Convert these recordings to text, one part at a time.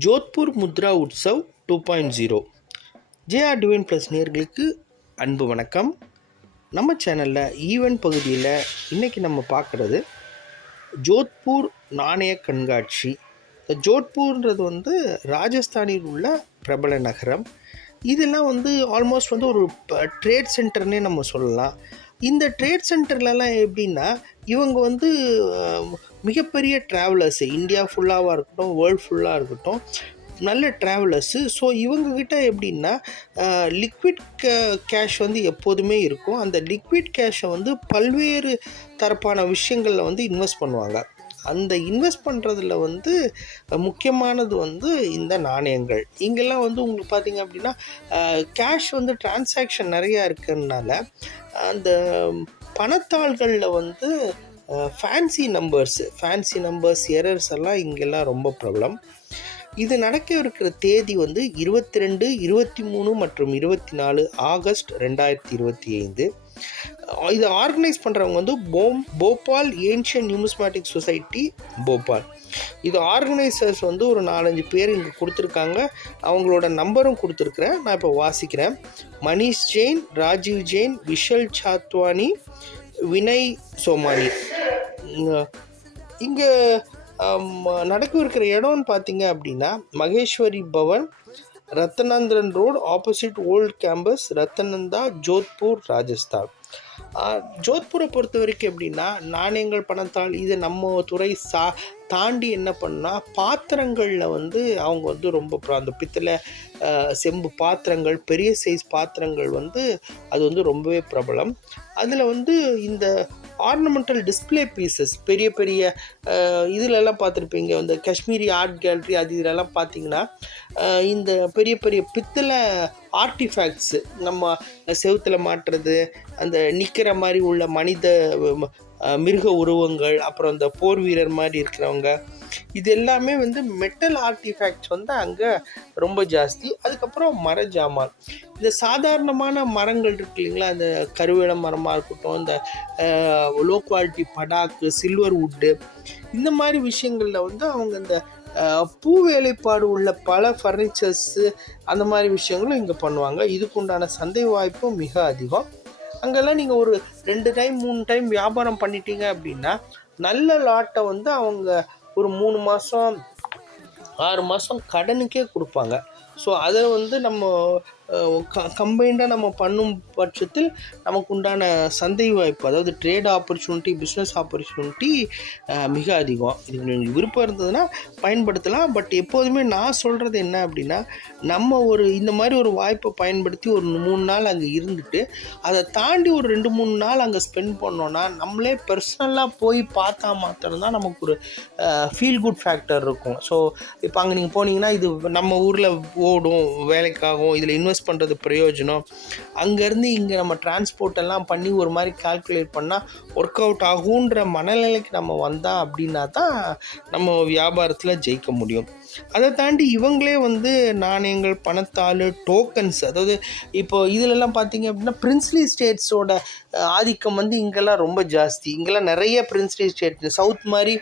Jodhpur Mudra Utsav 2.0 JR divine plus நேயர்களுக்கு அன்பு வணக்கம். நம்ம சேனலில் ஈவெண்ட் பகுதியில் இன்றைக்கி நம்ம பார்க்குறது ஜோத்பூர் நாணய கண்காட்சி. ஜோத்பூர்ன்றது ராஜஸ்தானில் உள்ள பிரபல நகரம். இதெல்லாம் ஆல்மோஸ்ட் ஒரு ட்ரேட் சென்டர்னே நம்ம சொல்லலாம். இந்த ட்ரேட் சென்டர்லலாம் எப்படின்னா இவங்க மிகப்பெரிய ட்ராவலர்ஸு, இந்தியா ஃபுல்லாக இருக்கட்டும், வேர்ல்டு ஃபுல்லாக இருக்கட்டும், நல்ல ட்ராவலர்ஸு. ஸோ இவங்கக்கிட்ட எப்படின்னா லிக்விட் கேஷ் எப்போதுமே இருக்கும். அந்த லிக்விட் கேஷை பல்வேறு தரப்பான விஷயங்களில் இன்வெஸ்ட் பண்ணுவாங்க. அந்த இன்வெஸ்ட் பண்ணுறதுல முக்கியமானது இந்த நாணயங்கள். இங்கெல்லாம் உங்களுக்கு பார்த்திங்க அப்படின்னா கேஷ் டிரான்சாக்ஷன் நிறையா இருக்கிறதுனால அந்த பணத்தாள்களில் ஃபேன்சி நம்பர்ஸ் எரர்ஸ் எல்லாம் இங்கெல்லாம் ரொம்ப ப்ராப்ளம். இது நடக்க இருக்கிற தேதி 22, 23 மற்றும் 24 ஆகஸ்ட் 2025. இதை ஆர்கனைஸ் பண்ணுறவங்க போபால் ஏன்ஷியன் நியூமிஸ்மேட்டிக் சொசைட்டி போபால். இது ஆர்கனைசர்ஸ் ஒரு 4-5 பேர் இங்கே கொடுத்துருக்காங்க. அவங்களோட நம்பரும் கொடுத்துருக்குறேன், நான் இப்போ வாசிக்கிறேன். மனிஷ் ஜெயின், ராஜீவ் ஜெயின், விஷல் சாத்வானி, வினய் சோமானி. இங்கே நடக்க இருக்கிற இடம்னு பார்த்தீங்க அப்படின்னா மகேஸ்வரி பவன், ரத்தனந்திரன் road, opposite old campus, Ratanada, Jodhpur, Rajasthan. ஜோத்பூரை பொறுத்த வரைக்கும் எப்படின்னா நாணயங்கள், பணத்தாள், இது நம்ம துறை தாண்டி என்ன பண்ணால் பாத்திரங்களில் அவங்க ரொம்ப அந்த பித்தளை, செம்பு பாத்திரங்கள், பெரிய சைஸ் பாத்திரங்கள் அது ரொம்பவே பிரபலம். அதில் இந்த ஆர்னமெண்டல் டிஸ்பிளே பீசஸ், பெரிய பெரிய இதிலெல்லாம் பார்த்துருப்பீங்க, இந்த காஷ்மீரி ஆர்ட் கேலரி, அது இதிலெல்லாம் பார்த்தீங்கன்னா இந்த பெரிய பெரிய பித்தளை ஆர்டிஃபேக்ட்ஸு, நம்ம செவுத்தில் மாட்டுறது, அந்த நிற்கிற மாதிரி உள்ள மனித மிருக உருவங்கள், அப்புறம் அந்த போர் வீரர் மாதிரி இருக்கிறவங்க, இது எல்லாமே மெட்டல் ஆர்டிஃபேக்ட்ஸ் அங்கே ரொம்ப ஜாஸ்தி. அதுக்கப்புறம் மர ஜாமான், இந்த சாதாரணமான மரங்கள் இருக்கு இல்லைங்களா, இந்த கருவேல மரமாக இருக்கட்டும், இந்த லோ குவாலிட்டி படாக்கு, சில்வர் வுட்டு, இந்த மாதிரி விஷயங்களில் அவங்க இந்த பூ வேலைப்பாடு உள்ள பல ஃபர்னிச்சர்ஸு, அந்த மாதிரி விஷயங்களும் இங்கே பண்ணுவாங்க. இதுக்குண்டான சந்தை வாய்ப்பும் மிக அதிகம். அங்கெல்லாம் நீங்கள் ஒரு 2 டைம் 3 டைம் வியாபாரம் பண்ணிட்டீங்க அப்படின்னா நல்ல லாட்டை அவங்க ஒரு 3 மாதம் 6 மாதம் கடனுக்கே கொடுப்பாங்க. ஸோ அதை நம்ம கம்பைண்டாக நம்ம பண்ணும் பட்சத்தில் நமக்கு உண்டான சந்தை வாய்ப்பு, அதாவது ட்ரேட் ஆப்பர்ச்சுனிட்டி, பிஸ்னஸ் ஆப்பர்ச்சுனிட்டி மிக அதிகம். இது விருப்பம் இருந்ததுன்னா பயன்படுத்தலாம். பட் எப்போதுமே நான் சொல்கிறது என்ன அப்படின்னா, நம்ம இந்த மாதிரி ஒரு வாய்ப்பை பயன்படுத்தி ஒரு 3 நாள் அங்கே இருந்துட்டு அதை தாண்டி ஒரு 2-3 நாள் அங்கே ஸ்பெண்ட் பண்ணோன்னா நம்மளே பர்சனலாக போய் பார்த்தா மாத்திரம்தான் நமக்கு ஒரு ஃபீல் குட் ஃபேக்டர் இருக்கும். ஸோ இப்போ அங்கே நீங்கள் போனீங்கன்னா இது நம்ம ஊரில் ஓடும், வேலைக்காகும், இதில் இன்வெஸ்ட் பண்ணுறது பிரயோஜனம். அங்கேருந்து இங்கே நம்ம டிரான்ஸ்போர்ட் எல்லாம் பண்ணி ஒரு மாதிரி கால்குலேட் பண்ணால் ஒர்க் அவுட் ஆகுன்ற மனநிலைக்கு நம்ம வந்தால் அப்படின்னா தான் நம்ம வியாபாரத்தில் ஜெயிக்க முடியும். அதை தாண்டி இவங்களே நாணயங்கள், பணத்தாள், டோக்கன்ஸ், அதாவது இப்போ இதிலெல்லாம் பார்த்தீங்க அப்படின்னா பிரின்ஸ்லி ஸ்டேட்ஸோட ஆதிக்கம் இங்கெல்லாம் ரொம்ப ஜாஸ்தி. இங்கெல்லாம் நிறைய பிரின்ஸ்லி ஸ்டேட், சவுத் மாதிரி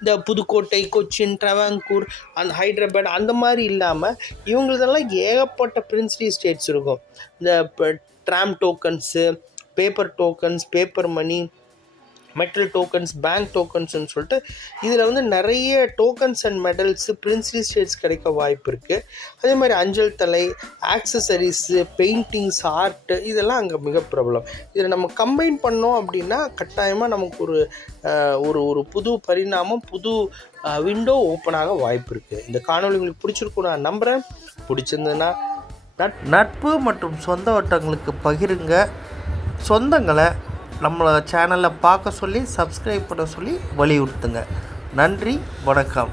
இந்த புதுக்கோட்டை, கொச்சின், ட்ரவாங்கூர், அந்த ஹைதராபாத் அந்த மாதிரி இல்லாமல் இவங்களதெல்லாம் ஏகப்பட்ட பிரின்ஸ்லி ஸ்டேட்ஸ் இருக்கும். இந்த tram tokens, paper tokens, paper money, metal tokens, bank டோக்கன்ஸ்ன்னு சொல்லிட்டு இதில் நிறைய tokens and medals princely states கிடைக்க வாய்ப்பு இருக்குது. அதே மாதிரி அஞ்சல் தலை, ஆக்சசரிஸு, பெயிண்டிங்ஸ், ஆர்ட்டு, இதெல்லாம் அங்கே மிக பிரபலம். இதில் நம்ம கம்பைன் பண்ணோம் அப்படின்னா கட்டாயமாக நமக்கு ஒரு புது பரிணாமம், புது விண்டோ ஓப்பனாக வாய்ப்பு இருக்குது. இந்த காணொலி உங்களுக்கு பிடிச்சிருக்கும் நான் நம்புகிறேன். பிடிச்சிருந்ததுன்னா நட்பு மற்றும் சொந்த வட்டங்களுக்கு பகிருங்க. சொந்தங்களை நம்மளை சேனலை பார்க்க சொல்லி, சப்ஸ்கிரைப் பண்ண சொல்லி வலியுறுத்துங்க. நன்றி, வணக்கம்.